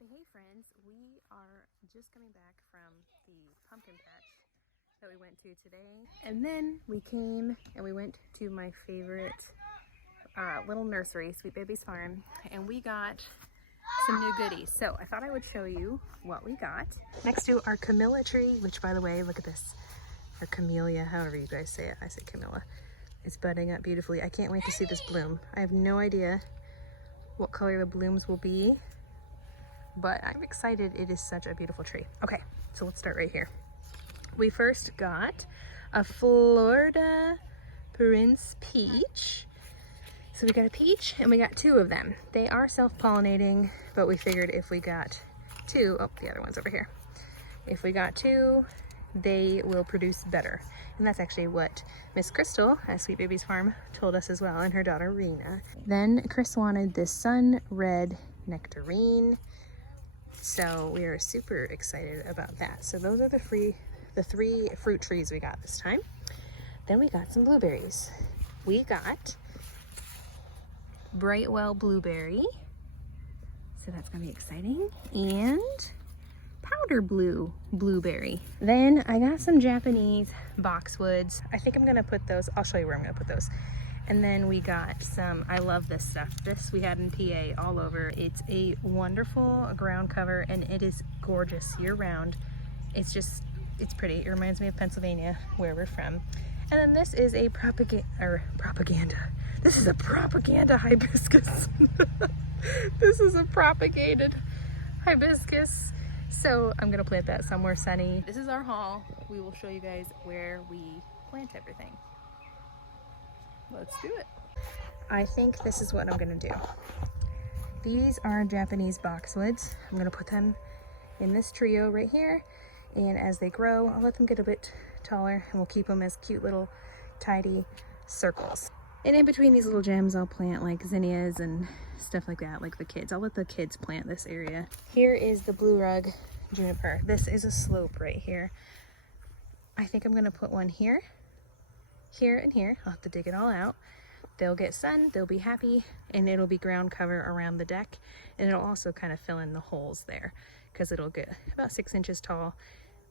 Howdy, hey friends. We are just coming back from the pumpkin patch that we went to today. And then we came and we went to my favorite little nursery, Sweet Baby's Farm, and we got some new goodies. So I thought I would show you what we got. Next to our camellia tree, which by the way, look at this. Or camellia, however you guys say it. I say camellia. It's budding up beautifully. I can't wait to see this bloom. I have no idea what color the blooms will be, but I'm excited. It is such a beautiful tree. Okay, so let's start right here. We first got a Florida Prince peach. So we got a peach and we got two of them. They are self-pollinating, but we figured if we got two, oh, the other one's over here. If we got two, they will produce better. And that's actually what Miss Crystal at Sweet Baby's Farm told us as well, and her daughter Rena. Then Chris wanted this sun red nectarine. So we are super excited about that. So those are the three fruit trees we got this time. Then we got some blueberries. We got Brightwell blueberry. So that's gonna be exciting. And powder blue blueberry. Then I got some Japanese boxwoods. I think I'm gonna put those, I'll show you where I'm gonna put those. And then we got some, I love this stuff. This we had in PA all over. It's a wonderful ground cover and it is gorgeous year round. It's just, it's pretty. It reminds me of Pennsylvania, where we're from. And then this is a propaganda. This is a propaganda hibiscus. This is a propagated hibiscus. So I'm gonna plant that somewhere sunny. This is our haul. We will show you guys where we plant everything. Let's do it. I think this is what I'm gonna do. These are Japanese boxwoods. I'm gonna put them in this trio right here. And as they grow, I'll let them get a bit taller and we'll keep them as cute little tidy circles. And in between these little gems, I'll plant like zinnias and stuff like that, like the kids. I'll let the kids plant this area. Here is the blue rug juniper. This is a slope right here. I think I'm gonna put one here, here, and here. I'll have to dig it all out. They'll get sun, they'll be happy, and it'll be ground cover around the deck. And it'll also kind of fill in the holes there because it'll get about 6 inches tall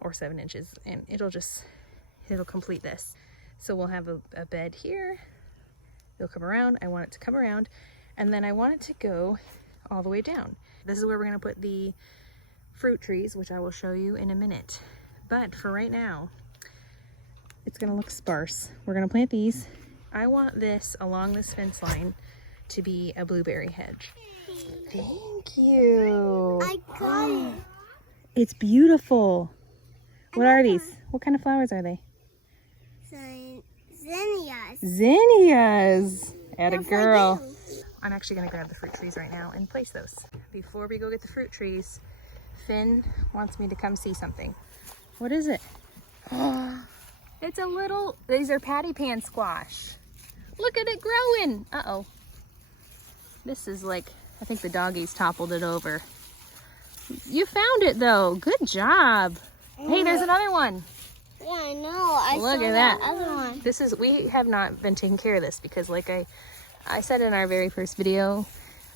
or 7 inches, and it'll complete this. So we'll have a bed here. It'll come around. I want it to come around, and then I want it to go all the way down. This is where we're gonna put the fruit trees, which I will show you in a minute. But for right now, it's gonna look sparse. We're gonna plant these. I want this along this fence line to be a blueberry hedge. Thank you. I got it. It's beautiful. What are these? What kind of flowers are they? Zinnias. Zinnias. Atta girl. I'm actually gonna grab the fruit trees right now and place those. Before we go get the fruit trees, Finn wants me to come see something. What is it? It's a little, these are patty pan squash. Look at it growing. Uh-oh. This is like, I think the doggies toppled it over. You found it though. Good job. Hey, there's another one. Yeah, I know. Look at that. Other one. This is, we have not been taking care of this because like I said in our very first video,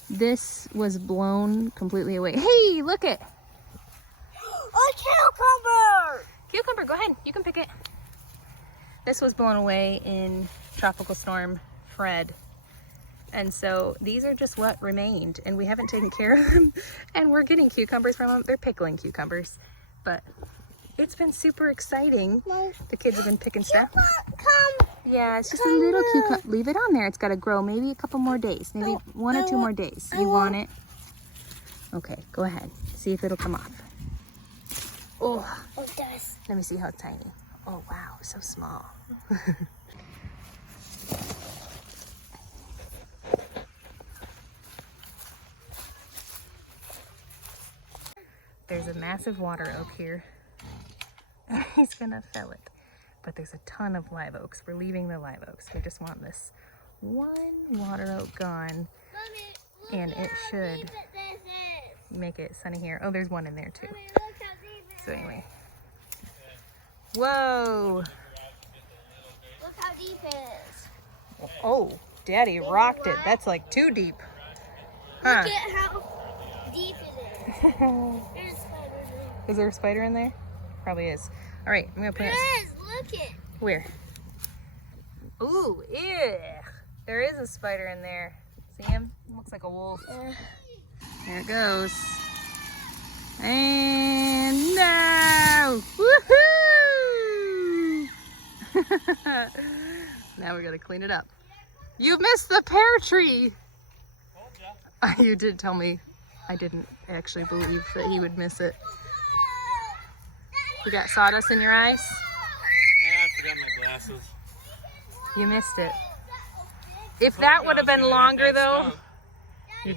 this was blown completely away. Hey, look it. A cucumber. Cucumber, go ahead. You can pick it. This was blown away in Tropical Storm Fred. And so these are just what remained, and we haven't taken care of them. And we're getting cucumbers from them. They're pickling cucumbers. But it's been super exciting. The kids have been picking stuff. Yeah, it's just a little cucumber. Leave it on there. It's got to grow maybe a couple more days. Maybe 1 or 2 more days. You want it? Okay, go ahead. See if it'll come off. Oh, It does. let me see how tiny. Oh, wow, so small. There's a massive water oak here. He's gonna fell it. But there's a ton of live oaks. We're leaving the live oaks. We just want this one water oak gone. And it should make it sunny here. Oh, there's one in there too. So anyway. Whoa! Look how deep it is. Oh, Daddy rocked it. That's like too deep. Huh? Look at how deep it is. There's a spider there. Is there a spider in there? Probably is. All right, I'm gonna put it. There is. Look it. Where? Ooh, ew. There is a spider in there. See him? Looks like a wolf. There it goes. And no! Woohoo! Now we gotta clean it up. You missed the pear tree! You did tell me. I didn't actually believe that he would miss it. You got sawdust in your eyes? Yeah, I forgot my glasses. You missed it. If that would have been longer though, he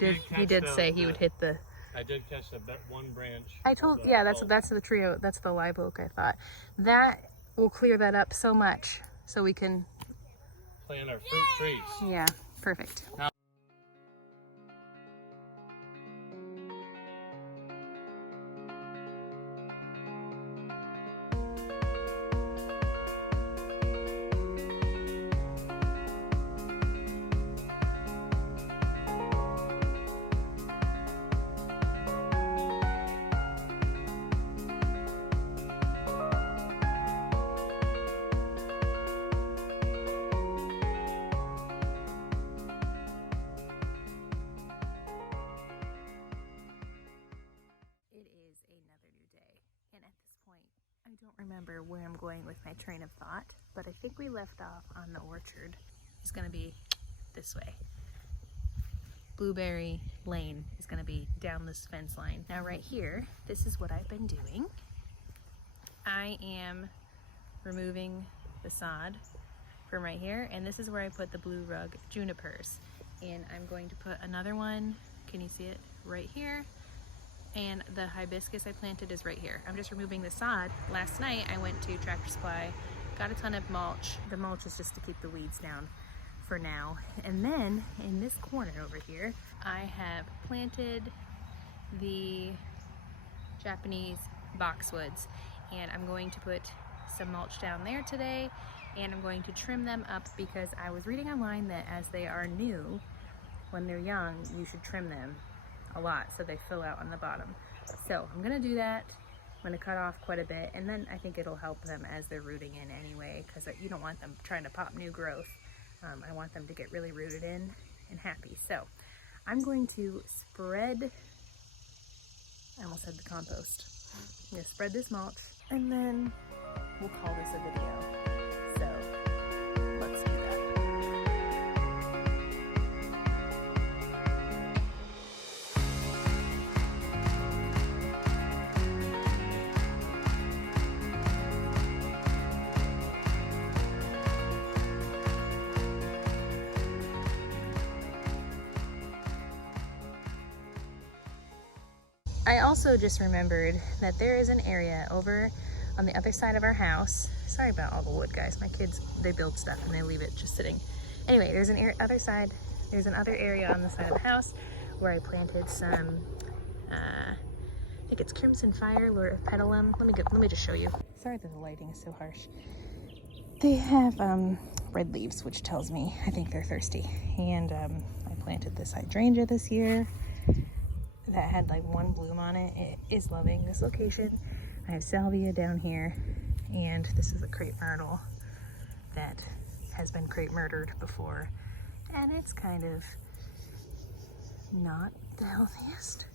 did say he would hit the. I did catch one branch. I told, yeah, that's the trio, that's the live oak. I thought that will clear that up so much, so we can Plant our fruit trees. Yeah, perfect. I don't remember where I'm going with my train of thought, but I think we left off on the orchard. It's going to be this way. Blueberry Lane is going to be down this fence line. Now right here, this is what I've been doing. I am removing the sod from right here, and this is where I put the blue rug junipers. And I'm going to put another one, can you see it, right here. And the hibiscus I planted is right here. I'm just removing the sod. Last night I went to Tractor Supply, got a ton of mulch. The mulch is just to keep the weeds down for now. And then in this corner over here, I have planted the Japanese boxwoods, and I'm going to put some mulch down there today, and I'm going to trim them up because I was reading online that as they are new, when they're young, you should trim them a lot so they fill out on the bottom. So I'm gonna do that. I'm gonna cut off quite a bit, and then I think it'll help them as they're rooting in anyway, because you don't want them trying to pop new growth. I want them to get really rooted in and happy. So I'm going to spread, I almost said the compost. I'm gonna spread this mulch, and then we'll call this a video. So let's do that. I also just remembered that there is an area over on the other side of our house. Sorry about all the wood, guys. My kids, they build stuff and they leave it just sitting. Anyway, there's an other side. There's another area on the side of the house where I planted some, I think it's Crimson Fire, Lord of Petalum. Let me just show you. Sorry that the lighting is so harsh. They have red leaves, which tells me I think they're thirsty. And I planted this hydrangea this year that had like one bloom on it. It is loving this location. I have salvia down here, and this is a crepe myrtle that has been crepe murdered before, and it's kind of not the healthiest,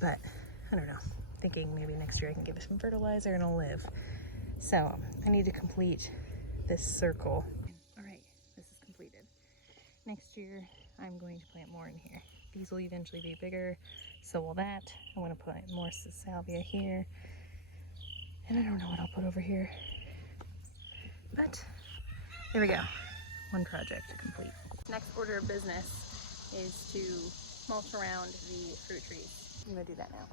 but I don't know, thinking maybe next year I can give it some fertilizer and it'll live. So I need to complete this circle. All right, this is completed. Next year I'm going to plant more in here. These will eventually be bigger, so will that. I want to put more salvia here, and I don't know what I'll put over here, but there we go. One project complete. Next order of business is to mulch around the fruit trees. I'm gonna do that now.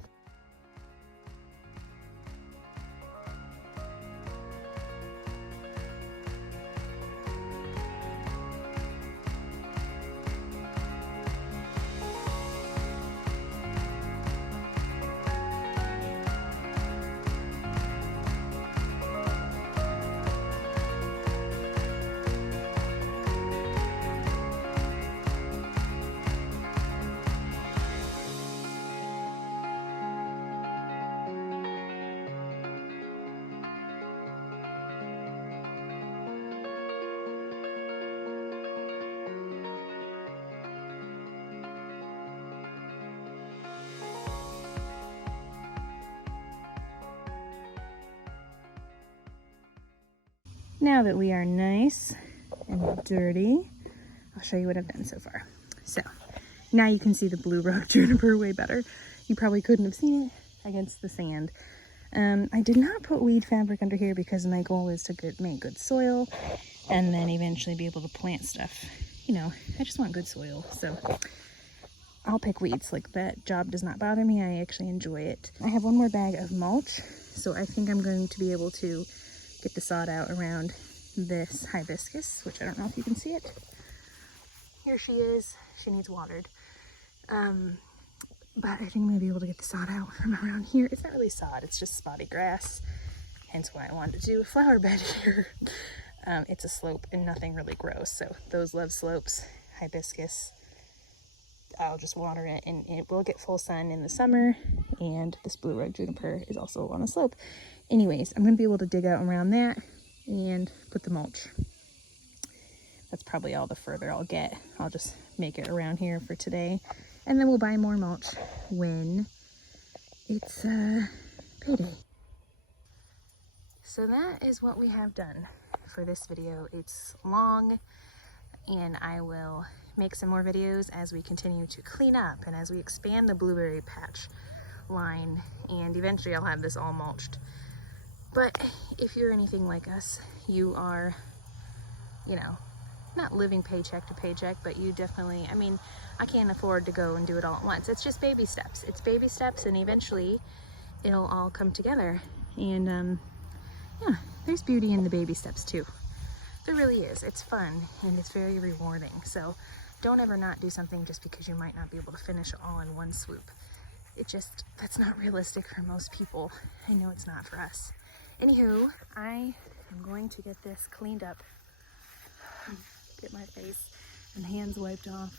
Now that we are nice and dirty, I'll show you what I've done so far. So now you can see the blue road juniper way better. You probably couldn't have seen it against the sand. I did not put weed fabric under here because my goal is to make good soil and then eventually be able to plant stuff. You know, I just want good soil. So I'll pick weeds. Like, that job does not bother me. I actually enjoy it. I have one more bag of mulch, so I think I'm going to be able to get the sod out around this hibiscus, which I don't know if you can see it. Here she is. She needs watered. But I think I'm going to be able to get the sod out from around here. It's not really sod, it's just spotty grass. Hence why I wanted to do a flower bed here. It's a slope and nothing really grows, so those love slopes. Hibiscus, I'll just water it and it will get full sun in the summer. And this blue road juniper is also on a slope. Anyways, I'm going to be able to dig out around that and put the mulch. That's probably all the further I'll get. I'll just make it around here for today. And then we'll buy more mulch when it's payday. So that is what we have done for this video. It's long, and I will make some more videos as we continue to clean up and as we expand the blueberry patch line, and eventually I'll have this all mulched. But if you're anything like us, you are, you know, not living paycheck to paycheck, but you definitely, I mean, I can't afford to go and do it all at once. It's just baby steps. It's baby steps, and eventually it'll all come together. And yeah, there's beauty in the baby steps too. There really is. It's fun and it's very rewarding. So don't ever not do something just because you might not be able to finish it all in one swoop. That's not realistic for most people. I know it's not for us. Anywho, I am going to get this cleaned up. Get my face and hands wiped off.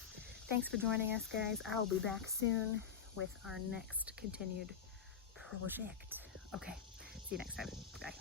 Thanks for joining us, guys. I'll be back soon with our next continued project. Okay, see you next time. Bye.